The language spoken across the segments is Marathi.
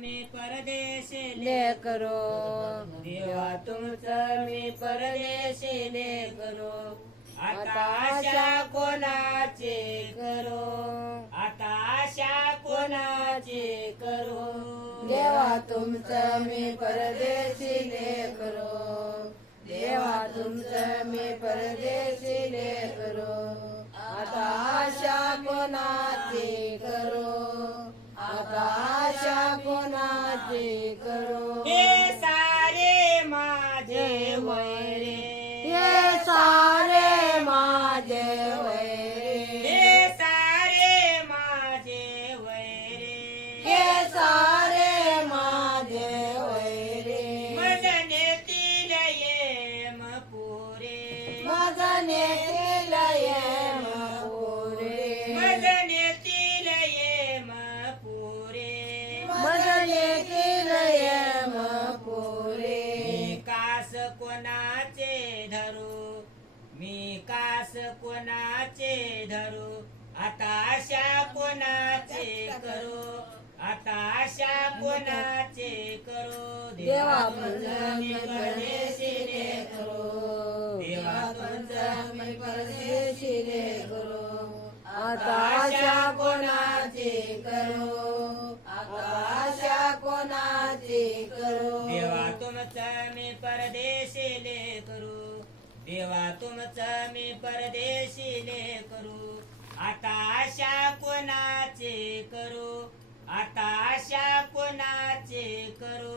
मी परदेशी लेकरो. देवा तुमचं मी परदेशी लेकरो. आता आशा कोणाचे करो? आता आशा कोणाचे करो? देवा तुमचं मी परदेशी लेकरो. देवा तुमचं मी परदेशी कोणाचे करो कोणाचे धरू? आता आशा कोणाचे करू? आता आशा कोणाचे करू? देवा तुझं मी परदेशी करो. देवा तुझं मी परदेशी करो. आता आशा कोणाची करो? आता आशा कोणाची करो? देवा तुमचा मी परदेशी ले करू. देवा तुमचं मी परदेशी करू आता आशा कोणाचे करू? आता आशा कोणाचे करू?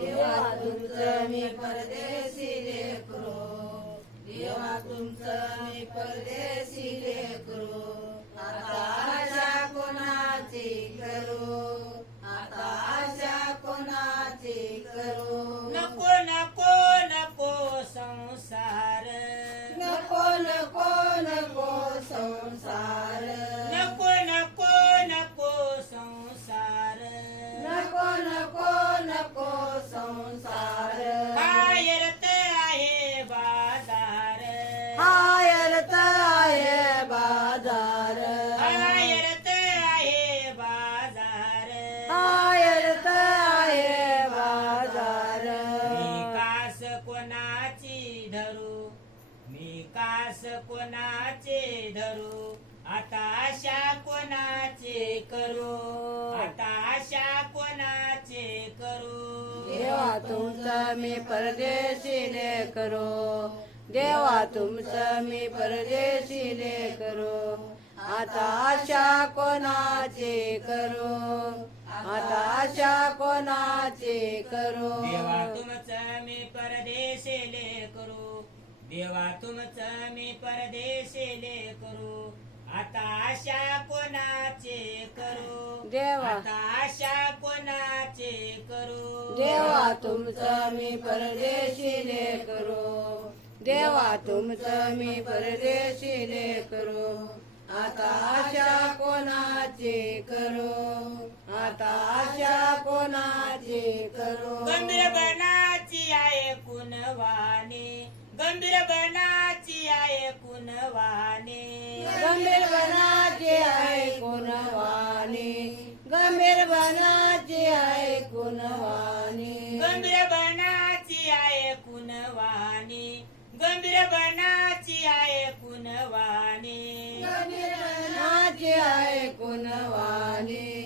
देवा तुमचं मी परदेशी करो देवा तुमचं मी परदेशी करो आता आशा कोणाची करो? आता आशा कोणाची करो? बाजार. आहे बाजार. आहे बाजार. आहे बाजार. मी कास कोणाची धरू? मी कास कोणाचे धरू? आता आशा कोणाचे करू? देवा तुमचं मी परदेशी करो. देवा तुमचं मी परदेशी करो. आता आशा कोणाचे करो? आता आशा कोणाचे करो? देवा तुमचं मी परदेशेले करू. देवा तुमचं मी परदेशेले करू. आता आशा कोणाचे करू? देवा. आता आशा कोणाचे करू? देवा तुमचं मी परदेशी करो. देवा तुमचं मी परदेशी करो. आता आशा कोणाचे करो? आता आशा कोणाचे करो? गंभीर बनाची आहे कुणवाने गंभीर बनाची आहे कुणवाने. गंभीर बनाचे आहे कोणवाने. गंभीर बनाचे आहे कोणवाने. गंभीर बनाची आहे कुणवाने. गंभीर बनाची आहे कुणवाने. गंभीर बनाचे आहे कोणवाने.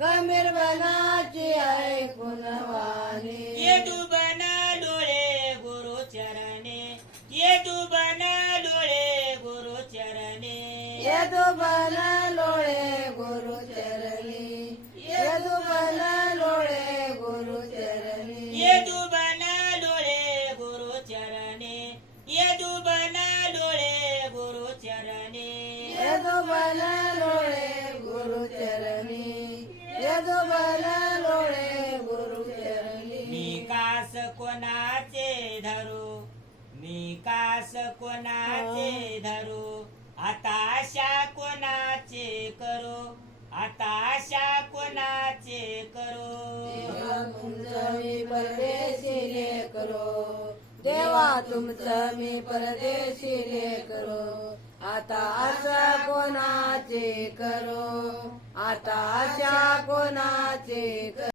गंभीर बनाचे आहे कोणवाने. यदु बन लोळे गुरु चरणी यदु बन लोळे गुरु चरणी। येदू बन डोळे गुरु चरणे येदू बन डोळे गुरु चरणे। यदु बन लोळे गुरु चरणी यदु बन लोळे गुरु चरणी। मी कास कोणाचे धरू मी कास कोणाचे धरू आता आशा कोणाचे करो? आता आशा कोणाचे करो? तुमचं मी परदेशी करो. देवा तुमचं मी परदेशी करो. आता आशा कोणाचे करो? आता आशा कोणाचे करो?